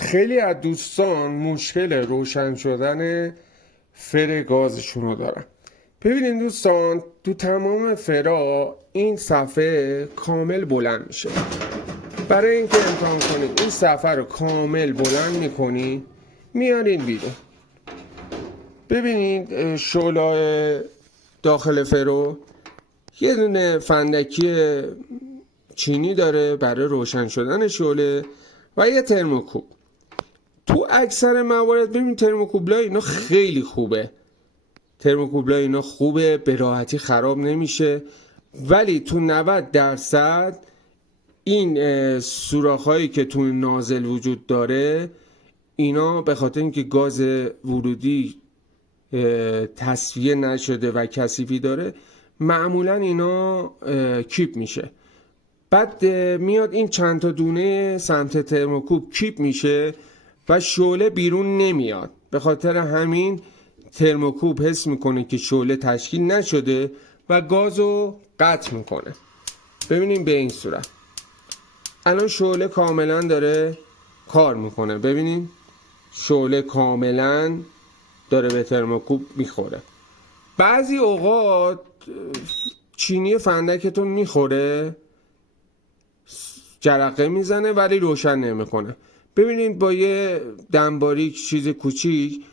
خیلی از دوستان مشکل روشن شدن فر گازشون رو دارن. ببینید دوستان، تو تمام فرا این صفحه کامل بلند میشه. برای اینکه امتحان کنید این صفحه رو کامل بلند میکنید، میارین بیرون. ببینید شعله داخل فرو یه دونه فندکی چینی داره برای روشن شدن شعله و یه ترموکوب. تو اکثر موارد ببین ترموکوبلای اینا خیلی خوبه، ترموکوبلای اینا خوبه، به راحتی خراب نمیشه. ولی تو 90% این سوراخ‌هایی که تو نازل وجود داره، اینا به خاطر اینکه گاز ورودی تصفیه نشده و کثیفی داره، معمولا اینا کیپ میشه. بعد میاد این چند تا دونه سمت ترموکوب کیپ میشه و شعله بیرون نمیاد. به خاطر همین ترموکوب حس میکنه که شعله تشکیل نشده و گازو قطع میکنه. ببینیم به این صورت الان شعله کاملا داره کار میکنه. ببینیم شعله کاملا داره به ترموکوب میخوره. بعضی اوقات چینی فندکتون میخوره، جرقه میزنه ولی روشن نمیکنه. ببینید با یه دنباریک چیز کوچیک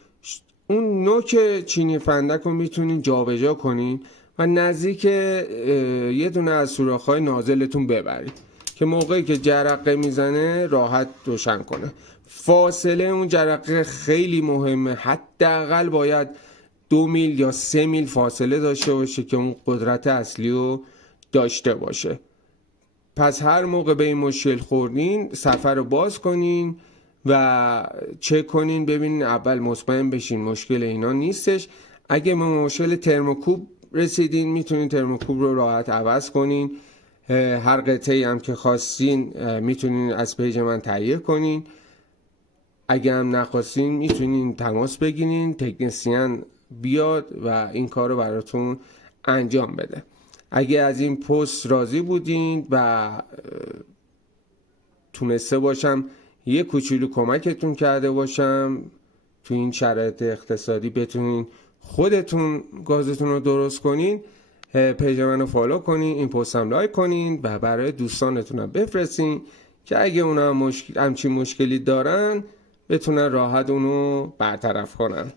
اون نوک چینی فندک رو میتونین جابجا کنین و نزدیک یه دونه از سوراخ‌های نازلتون ببرید که موقعی که جرقه میزنه راحت روشن کنه. فاصله اون جرقه خیلی مهمه، حداقل باید 2 میل یا 3 میل فاصله داشته باشه که اون قدرت اصلی رو داشته باشه. پس هر موقع به این مشکل خوردین صفحه رو باز کنین و چک کنین، ببینین اول مطمئن بشین مشکل اینا نیستش. اگه به مشکل ترموکوب رسیدین میتونین ترموکوب رو راحت عوض کنین. هر قطعه‌ای هم که خواستین میتونین از پیج من تهیه کنین. اگه هم نخواستین میتونین تماس بگیرین، تکنسین بیاد و این کار رو براتون انجام بده. اگه از این پست راضی بودین و تونسته باشم یه کوچولو کمکتون کرده باشم تو این شرایط اقتصادی بتونین خودتون گازتون رو درست کنین، پیج منو فالو کنین، این پست هم لایک کنین و برای دوستانتون هم بفرستین که اگه اونا همچین مشکلی دارن بتونن راحت اونو برطرف کنن.